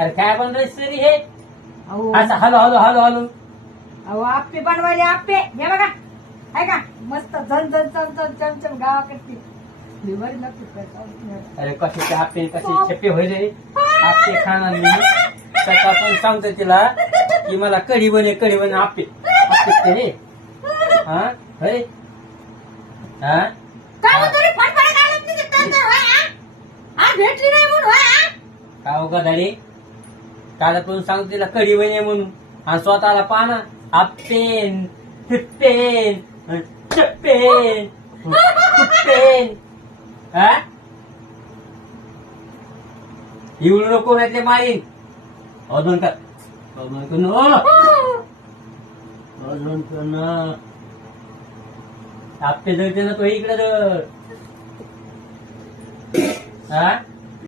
अरे काय बनवायचं तरी हे अहो असं हलो हलो हलो हलो. अहो आप्पे बनवायले आप्पे हे बघा आहे का मस्त झन झन चमचम चमचम गावाकडची हे बरं नक्की करता. अरे कसे आपे कसे छप्पे व्हायले आपे खाणार मी सकाळपासून सांगतो तिला की मला कढी बने आपे आपे हे हा होय हा काय म्हणतो रे फडफडा घालत नाही तर होय हा भेटली नाही म्हणून होय हा का हो गदाडे कालपासून सांगतो तिला कढी बने म्हणून आणि स्वतःला पाना आपेन फिप्पेन चप्पेन फुप्पेन हा येऊ नको नाही ते मारीन अजून का अजून कन आपे जळते ना तो इकडे हा